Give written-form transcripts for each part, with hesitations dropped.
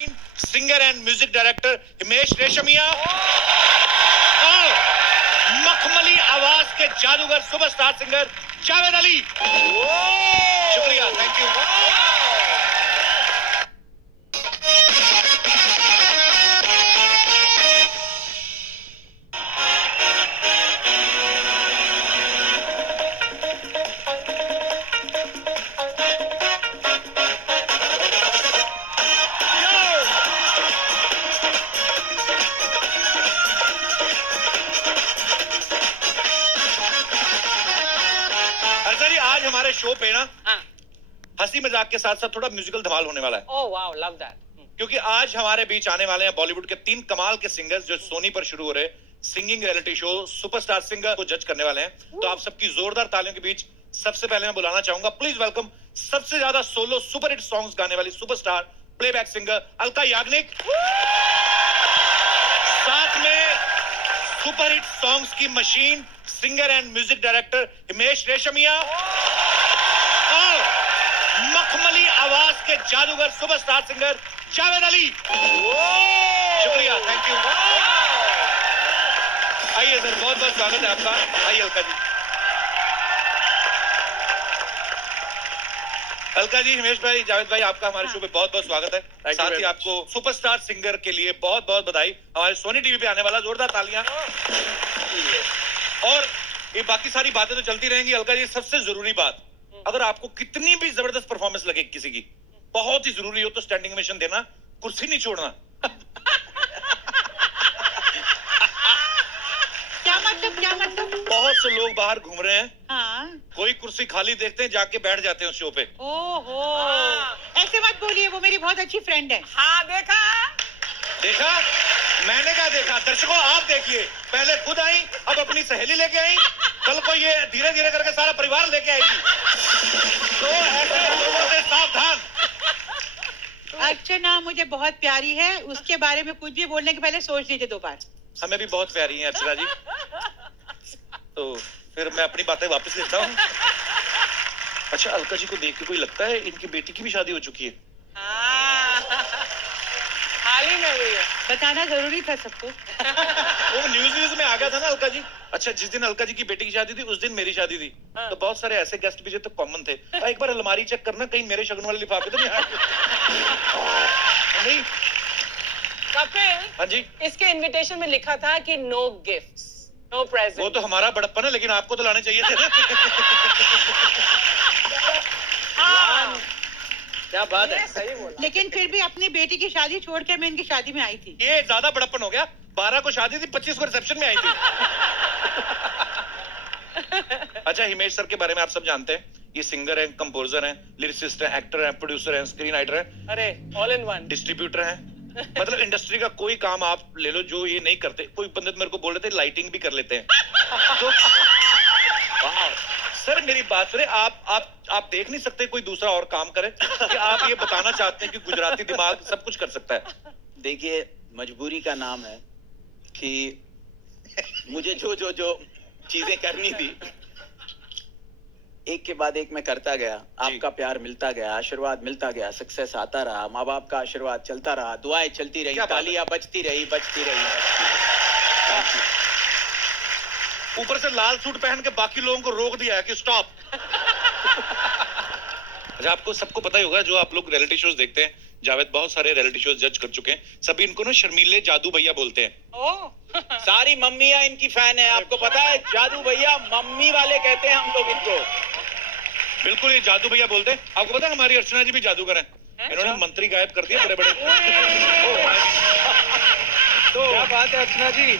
Singer and music director Himesh Reshammiya और मखमली आवाज के जादूगर सुपरस्टार सिंगर जावेद अली। शुक्रिया, थैंक यू। आज हमारे शो पे ना हंसी मजाक के साथ साथ थोड़ा म्यूजिकल धमाल होने वाला है। Oh wow, love that. क्योंकि आज हमारे बीच आने वाले हैं बॉलीवुड के 3 कमाल के सिंगर्स जो सोनी पर शुरू हो रहे singing reality show superstar singer को जज करने वाले हैं। तो आप सबकी जोरदार तालियों के बीच सबसे पहले मैं बुलाना चाहूंगा, प्लीज वेलकम सबसे ज्यादा सोलो सुपर हिट सॉन्ग्स गाने वाली superstar playback singer Alka Yagnik, साथ में सुपर हिट सॉन्ग्स की machine singer and music director Himesh Reshammiya और मखमली आवाज के जादूगर सुपरस्टार सिंगर जावेद अली। शुक्रिया, थैंक यू। आइए सर, बहुत बहुत स्वागत है आपका। आइए अलका जी। अलका जी, हिमेश भाई, जावेद भाई, आपका हमारे शो पे बहुत बहुत स्वागत है। साथ ही आपको सुपरस्टार सिंगर के लिए बहुत बहुत बधाई। हमारे सोनी टीवी पे आने वाला, जोरदार तालियां। और ये बाकी सारी बातें तो चलती रहेंगी। अलका जी, सबसे जरूरी बात, अगर आपको कितनी भी जबरदस्त परफॉर्मेंस लगे किसी की, बहुत ही जरूरी हो तो स्टैंडिंग ओवेशन देना, कुर्सी नहीं छोड़ना। क्या मतलब? बहुत से लोग बाहर घूम रहे हैं, हाँ। कोई कुर्सी खाली देखते हैं, जाके बैठ जाते हैं उस शो पे। ओहो, ऐसे मत बोलिए, वो मेरी बहुत अच्छी फ्रेंड है। हाँ, देखा देखा? मैंने क्या देखा? दर्शकों आप देखिए, पहले खुद आई, अब अपनी सहेली लेके आई, कल को ये धीरे धीरे करके सारा परिवार लेके आएगी। तो ऐसे लोगों से सावधान। अर्चना मुझे बहुत प्यारी है, उसके बारे में कुछ भी बोलने के पहले सोच लीजिए 2 बार। हमें भी बहुत प्यारी है अर्चना जी। तो फिर मैं अपनी बातें वापस लेता हूँ। अच्छा, अलका जी को देख के कोई लगता है इनकी बेटी की भी शादी हो चुकी है? हाल ही में हुई है। बताना जरूरी था सबको। वो न्यूज में आ गया था ना अलका जी। अच्छा, जिस दिन अलका जी की बेटी की शादी थी उस दिन मेरी शादी थी। तो बहुत सारे ऐसे गेस्ट भी जो तो कॉमन थे। एक बार अलमारी चेक करना, कहीं मेरे शगन वाले लिफाफे तो नहीं आए। नहीं कपिल, हाँ जी, इसके इनविटेशन में लिखा था कि नो गिफ्ट्स, नो प्रेजेंट। वो तो हमारा बड़प्पन है, लेकिन आपको तो लाने चाहिए थे ना। क्या बात है। सही बोला। लेकिन फिर भी अपनी बेटी की शादी छोड़ के मैं इनकी शादी में आई थी। ये ज्यादा बड़प्पन हो गया। 12 को शादी थी, 25 को रिसेप्शन में आई थी। अच्छा, हिमेश सर के बारे में आप सब जानते हैं, ये सिंगर हैं, कंपोजर हैं, लिरिसिस्ट हैं, एक्टर हैं, प्रोड्यूसर हैं, स्क्रीन राइटर हैं, अरे ऑल इन वन, डिस्ट्रीब्यूटर हैं। मतलब इंडस्ट्री का कोई काम आप ले लो जो ये नहीं करते। कोई बंदे तो मेरे को बोल रहे थे लाइटिंग भी कर लेते हैं। तो सर मेरी बात सुने, आप देख नहीं सकते कोई दूसरा और काम करे? कि आप ये बताना चाहते हैं कि गुजराती दिमाग सब कुछ कर सकता है? देखिए, मजबूरी का नाम है कि मुझे जो चीजें करनी थी, एक के बाद एक मैं करता गया। आपका प्यार मिलता गया, आशीर्वाद मिलता गया, सक्सेस आता रहा, माँ बाप का आशीर्वाद चलता रहा, दुआएं चलती रही, तालियां बजती रही। ऊपर से लाल सूट पहन के बाकी लोगों को रोक दिया है कि स्टॉप। अच्छा, आपको सबको पता ही होगा, जो आप लोग रियलिटी शोज देखते हैं, जावेद बहुत सारे रियलिटी शोज जज कर चुके हैं, सभी इनको ना शर्मीले जादू भैया बोलते हैं। ओह सारी मम्मियां इनकी फैन है, आपको पता है। जादू भैया मम्मी वाले कहते हैं हम लोग इनको। बिल्कुल, ये जादू भैया बोलते हैं। आपको पता है हमारी अर्चना जी भी जादूगर हैं। इन्होंने मंत्री गायब कर दिए बड़े बड़े। तो क्या बात है अर्चना जी।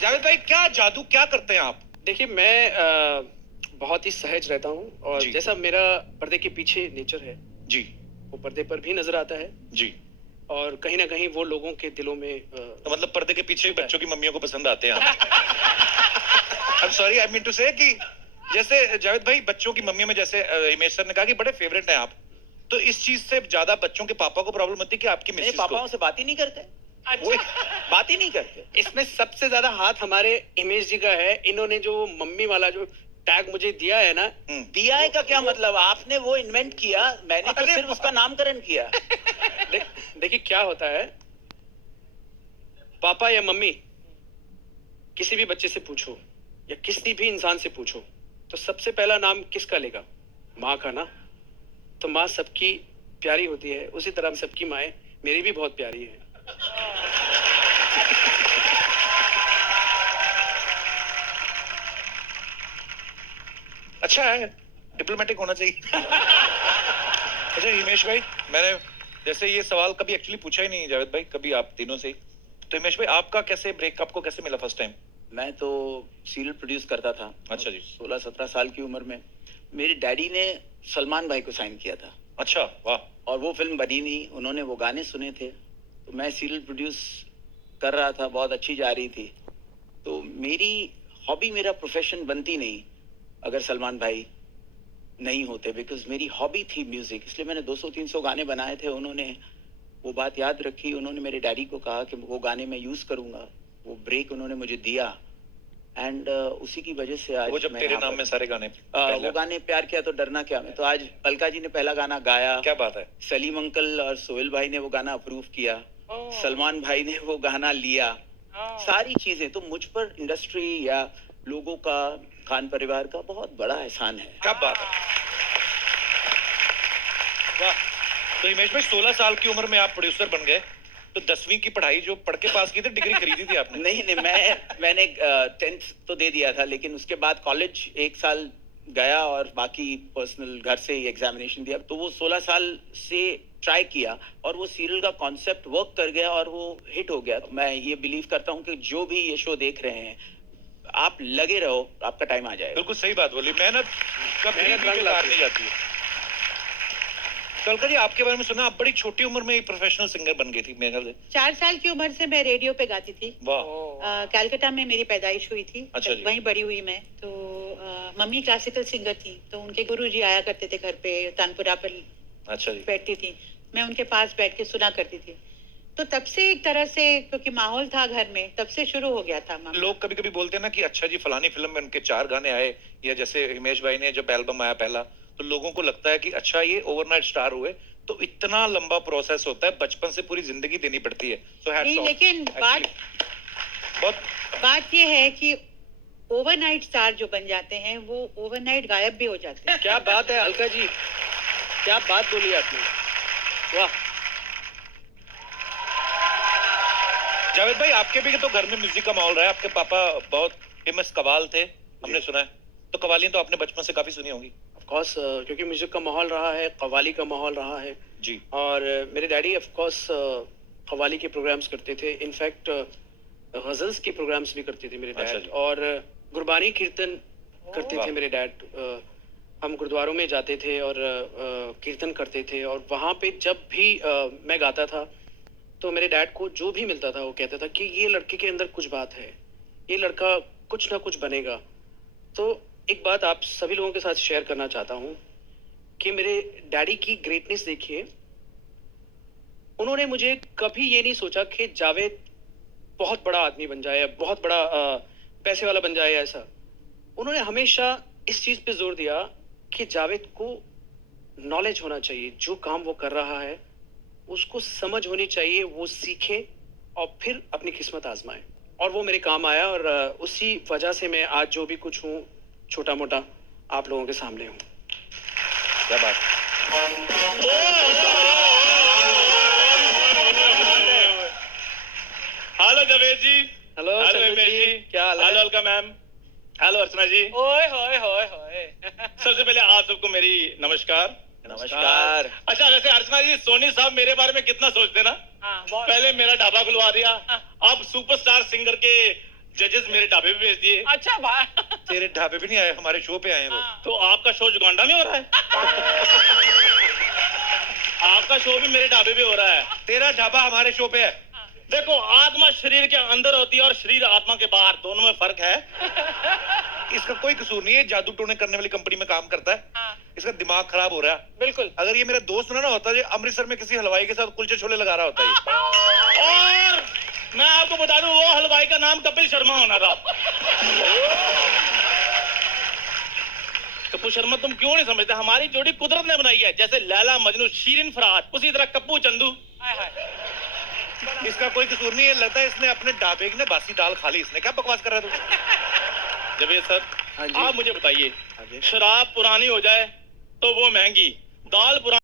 जावेद भाई, क्या जादू क्या करते हैं आप? देखिए, मैं बहुत ही सहज रहता हूँ, और जी। जैसा मेरा पर्दे के पीछे नेचर है, जी वो पर्दे पर भी नजर आता है, जी। और कहीं ना कहीं वो लोगों के दिलों में तो मतलब पर्दे के पीछे बच्चों की मम्मियों को पसंद आते हैं। I'm sorry, I mean to say कि जैसे जावेद भाई बच्चों की मम्मियों में, जैसे हिमेश सर ने कहा कि बड़े फेवरेट हैं आप, तो इस चीज से ज्यादा बच्चों के पापा को प्रॉब्लम होती है कि आपकी मेरे मिसेस पापाओं को? से बात ही नहीं करते। वो बात ही नहीं करते। इसमें सबसे ज्यादा हाथ हमारे हिमेश जी का है। इन्होंने जो मम्मी वाला जो टैग मुझे दिया है ना, दिया है का क्या मतलब? आपने वो इन्वेंट किया, मैंने तो सिर्फ उसका नामकरण किया। देखिए क्या होता है, पापा या मम्मी किसी भी बच्चे से पूछो या किसी भी इंसान से पूछो तो सबसे पहला नाम किसका लेगा? माँ का ना। तो माँ सबकी प्यारी होती है, उसी तरह सबकी माएँ मेरी भी बहुत प्यारी है। अच्छा है, डिप्लोमेटिक होना चाहिए। अच्छा हिमेश भाई, मैंने जैसे ये सवाल कभी एक्चुअली पूछा ही नहीं जावेद भाई, कभी आप तीनों से। तो हिमेश भाई आपका कैसे ब्रेक, आपको कैसे मिला फर्स्ट टाइम? मैं तो सीरियल प्रोड्यूस करता था। अच्छा जी। 16-17 साल की उम्र में मेरे डैडी ने सलमान भाई को साइन किया था। अच्छा, वाह। और वो फिल्म बनी नहीं, उन्होंने वो गाने सुने थे, तो मैं सीरियल प्रोड्यूस कर रहा था, बहुत अच्छी जा रही थी। तो मेरी हॉबी, मेरा प्रोफेशन बनती नहीं अगर सलमान भाई नहीं होते, बिकॉज मेरी हॉबी थी म्यूजिक, इसलिए मैंने 200-300 गाने बनाए थे। उन्होंने वो बात याद रखी, उन्होंने मेरे डैडी को कहा कि वो गाने मैं यूज करूंगा, वो ब्रेक उन्होंने मुझे दिया, एंड उसी की वजह से आज वो जब मैं तेरे यहाँ नाम पर- में सारे गाने वो गाने प्यार किया तो डरना क्या में, तो आज अलका जी ने पहला गाना गाया, क्या बात है। सलीम अंकल और सोहेल भाई ने वो गाना अप्रूव किया, सलमान भाई ने वो गाना लिया, सारी चीजें। तो मुझ पर इंडस्ट्री या लोगों का, खान परिवार का बहुत बड़ा एहसान है। क्या बात है, वाह। तो हिमेश भाई 16 साल की उम्र में आप प्रोड्यूसर बन गए, तो 10वीं की पढ़ाई जो पढ़ के पास की थी, डिग्री खरीदी थी आपने? नहीं, मैंने 10th तो दे दिया था, लेकिन उसके बाद कॉलेज 1 साल गया और बाकी पर्सनल घर से ही एग्जामिनेशन दिया। तो वो 16 साल से ट्राई किया और वो सीरियल का कॉन्सेप्ट वर्क कर गया और वो हिट हो गया। मैं ये बिलीव करता हूँ कि जो भी ये शो देख रहे हैं, आप लगे रहो, आपका टाइम आ जाएगा। बिल्कुल सही बात बोली, मेहनत कभी मेहनत भी रंग बेकार लाती नहीं जाती है। तो अलका जी आपके बारे में सुना, आप बड़ी छोटी उम्र में ही प्रोफेशनल सिंगर बन गई थी मेरे ख्याल से। 4 साल की उम्र से मैं रेडियो पे गाती थी। वाह। कलकत्ता में मेरी पैदाइश हुई थी, अच्छा जी। वहीं बड़ी हुई मैं। तो मम्मी क्लासिकल सिंगर थी, तो उनके गुरुजी आया करते थे घर पे, तानपुरा पर अच्छा जी। बैठती थी, मैं उनके पास बैठ के सुना करती थी। तो तब से एक तरह से, क्योंकि माहौल था घर में, तब से शुरू हो गया था। मामा लोग कभी कभी बोलते हैं ना कि अच्छा जी फलानी फिल्म में उनके 4 गाने आए, या जैसे हिमेश भाई ने जब एल्बम आया पहला, तो लोगों को लगता है कि अच्छा ये ओवरनाइट स्टार हुए। तो इतना लंबा प्रोसेस होता है, बचपन से पूरी जिंदगी देनी पड़ती है। सो हैट्स नहीं, ऑफ। लेकिन बात ये है कि ओवरनाइट स्टार जो बन जाते हैं वो ओवरनाइट गायब भी हो जाते हैं। क्या बात है अलका जी, क्या बात बोली आपने, वाह। जावेद भाई आपके भी तो घर में म्यूजिक का माहौल रहा है, आपके पापा बहुत फेमस कवाल थे, हमने सुना है। तो कवालियां तो आपने बचपन से काफी सुनी होंगी। ऑफ कोर्स, क्योंकि म्यूजिक का माहौल रहा है, कव्वाली का माहौल रहा है जी। और मेरे डैडी ऑफ कोर्स कव्वाली के प्रोग्राम्स करते थे, इनफैक्ट गजल्स के प्रोग्राम्स भी करते थे मेरे अच्छा डैड, जी। और गुरबानी कीर्तन करते वाह। थे मेरे डैड। हम गुरुद्वारों में जाते थे और कीर्तन करते थे, और वहाँ पे जब भी मैं गाता था तो मेरे डैड को जो भी मिलता था वो कहता था कि ये लड़के के अंदर कुछ बात है, ये लड़का कुछ ना कुछ बनेगा। तो एक बात आप सभी लोगों के साथ शेयर करना चाहता हूँ कि मेरे डैडी की ग्रेटनेस देखिए, उन्होंने मुझे कभी ये नहीं सोचा कि जावेद बहुत बड़ा आदमी बन जाए, बहुत बड़ा पैसे वाला बन जाए, ऐसा। उन्होंने हमेशा इस चीज पे जोर दिया कि जावेद को नॉलेज होना चाहिए, जो काम वो कर रहा है उसको समझ होनी चाहिए, वो सीखे और फिर अपनी किस्मत आजमाए, और वो मेरे काम आया। और उसी वजह से मैं आज जो भी कुछ हूँ, छोटा मोटा, आप लोगों के सामने हूँ। क्या बात। हेलो जावेद जी। हेलो हेलो चंदू हिमेश जी, जी। क्या हाल है? Hello Alka ma'am. हेलो अर्चना जी। ओए होए होए होए। सबसे पहले आप सबको मेरी नमस्कार। नमस्कार। अच्छा, वैसे अर्चना जी, सोनी साहब मेरे बारे में कितना सोचते ना। हाँ, बहुत। पहले मेरा ढाबा खुलवा दिया, अब सुपरस्टार सिंगर के जजेस मेरे ढाबे पे भेज दिए। अच्छा भाई। तेरे ढाबे भी नहीं आए, हमारे शो पे आए हैं वो। हाँ। तो आपका शो जुगांडा में हो रहा है। आपका शो भी मेरे ढाबे पे हो रहा है। तेरा ढाबा हमारे शो पे है। देखो, आत्मा शरीर के अंदर होती है और शरीर आत्मा के बाहर, दोनों में फर्क है। इसका कोई कसूर नहीं है, जादू टोने करने वाली कंपनी में काम करता है। हाँ, इसका दिमाग खराब हो रहा है। बिल्कुल। अगर ये मेरा दोस्त ना होता, ये अमृतसर में किसी हलवाई के साथ कुलचे छोले लगा रहा होता है। और मैं आपको बता दूं, वो हलवाई का नाम कपिल शर्मा होना था। कप्पू शर्मा तुम क्यों नहीं समझते, हमारी जोड़ी कुदरत ने बनाई है, जैसे लैला मजनू शीरिन फरहाद, उसी तरह कप्पू चंदू। इसका कोई कसूर नहीं है, लगता है इसने अपने ढाबे ने बासी दाल खा ली। इसने क्या बकवास कर रहा है तू? जब ये सर हाँ जी। आप मुझे बताइए, हाँ जी। शराब पुरानी हो जाए तो वो महंगी, दाल पुरानी